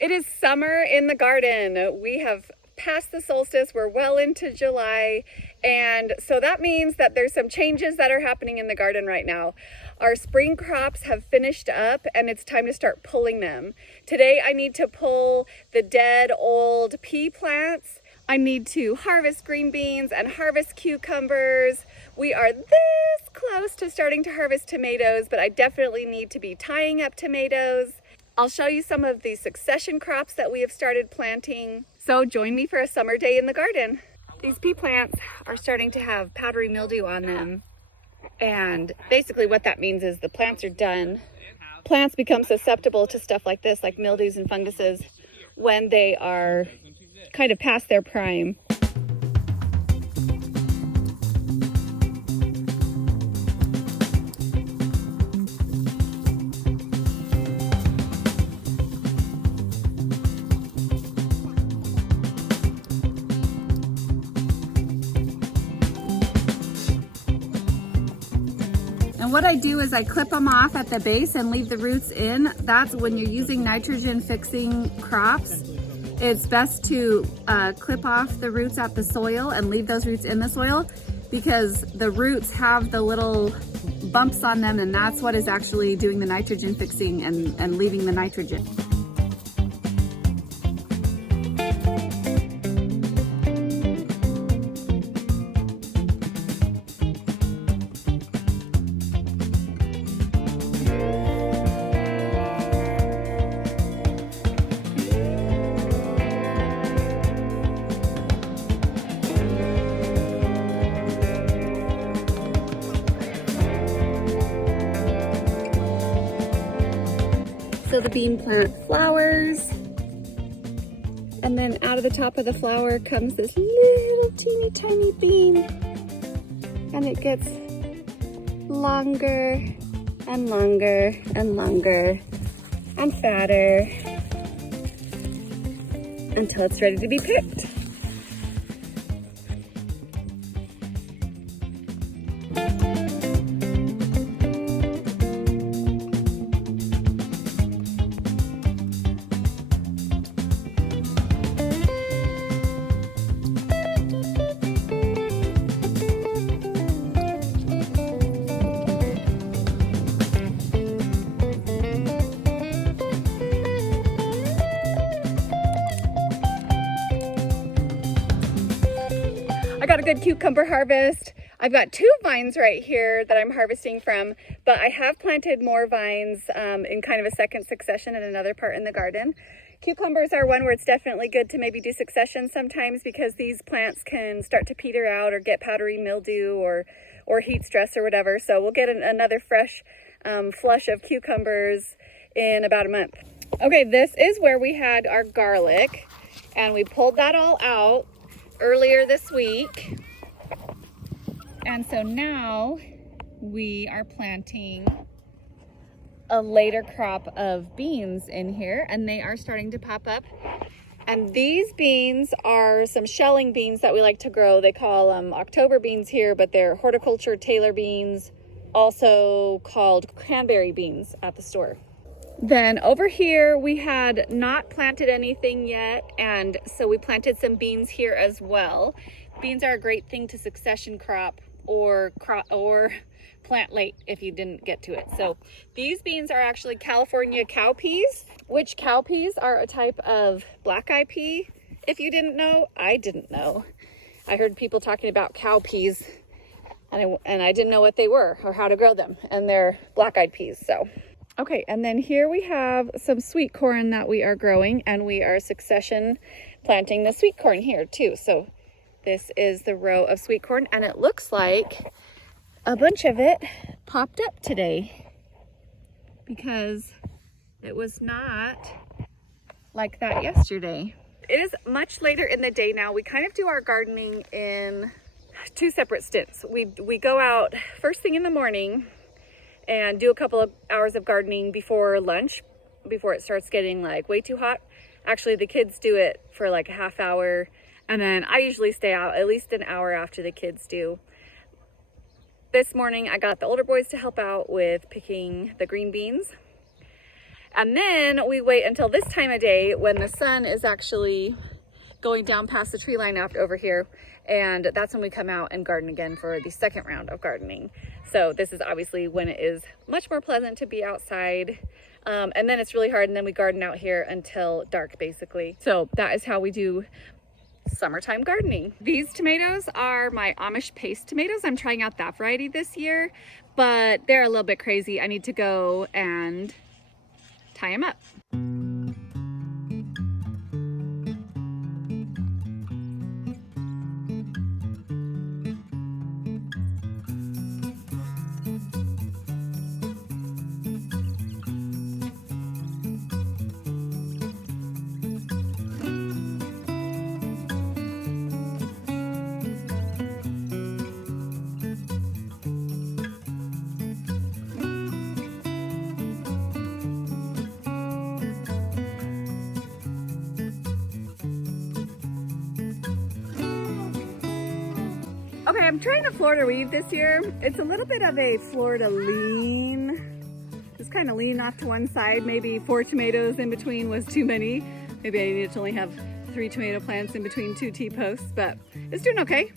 It is summer in the garden. We have passed the solstice. We're well into July. And so that means that there's some changes that are happening in the garden right now. Our spring crops have finished up and it's time to start pulling them. Today I need to pull the dead old pea plants. I need to harvest green beans and harvest cucumbers. We are this close to starting to harvest tomatoes, but I definitely need to be tying up tomatoes. I'll show you some of the succession crops that we have started planting. So join me for a summer day in the garden. These pea plants are starting to have powdery mildew on them. And basically what that means is the plants are done. Plants become susceptible to stuff like this, like mildews and funguses, when they are kind of past their prime. And what I do is I clip them off at the base and leave the roots in. That's when you're using nitrogen fixing crops. It's best to clip off the roots at the soil and leave those roots in the soil, because the roots have the little bumps on them, and that's what is actually doing the nitrogen fixing and leaving the nitrogen. So the bean plant flowers, and then out of the top of the flower comes this little teeny tiny bean, and it gets longer and longer and longer and fatter until it's ready to be picked. I got a good cucumber harvest. I've got 2 vines right here that I'm harvesting from, but I have planted more vines in kind of a second succession in another part in the garden. Cucumbers are one where it's definitely good to maybe do succession sometimes, because these plants can start to peter out or get powdery mildew or heat stress or whatever. So we'll get another fresh flush of cucumbers in about a month. Okay, this is where we had our garlic, and we pulled that all out earlier this week. And so now we are planting a later crop of beans in here, and they are starting to pop up. And these beans are some shelling beans that we like to grow. They call them October beans here, but they're horticulture Taylor beans, also called cranberry beans at the store. Then over here, we had not planted anything yet, and so we planted some beans here as well. Beans are a great thing to succession crop or plant late if you didn't get to it. So these beans are actually California cow peas, which cow peas are a type of black-eye pea. If you didn't know, I didn't know. I heard people talking about cow peas, and I didn't know what they were or how to grow them, and they're black-eyed peas. So okay, and then here we have some sweet corn that we are growing, and we are succession planting the sweet corn here too. So this is the row of sweet corn, and it looks like a bunch of it popped up today, because it was not like that yesterday. It is much later in the day now. We kind of do our gardening in 2 separate stints. We go out first thing in the morning and do a couple of hours of gardening before lunch, before it starts getting like way too hot. Actually, the kids do it for like a half hour, and then I usually stay out at least an hour after the kids do. This morning I got the older boys to help out with picking the green beans, And then we wait until this time of day when the sun is actually going down past the tree line out over here. And that's when we come out and garden again for the second round of gardening. So this is obviously when it is much more pleasant to be outside. And then it's really hard. And then we garden out here until dark, basically. So that is how we do summertime gardening. These tomatoes are my Amish paste tomatoes. I'm trying out that variety this year, but they're a little bit crazy. I need to go and tie them up. Okay, I'm trying to Florida weave this year. It's a little bit of a Florida lean. Just kind of lean off to one side. Maybe 4 tomatoes in between was too many. Maybe I needed to only have 3 tomato plants in between 2 T-posts, but it's doing okay.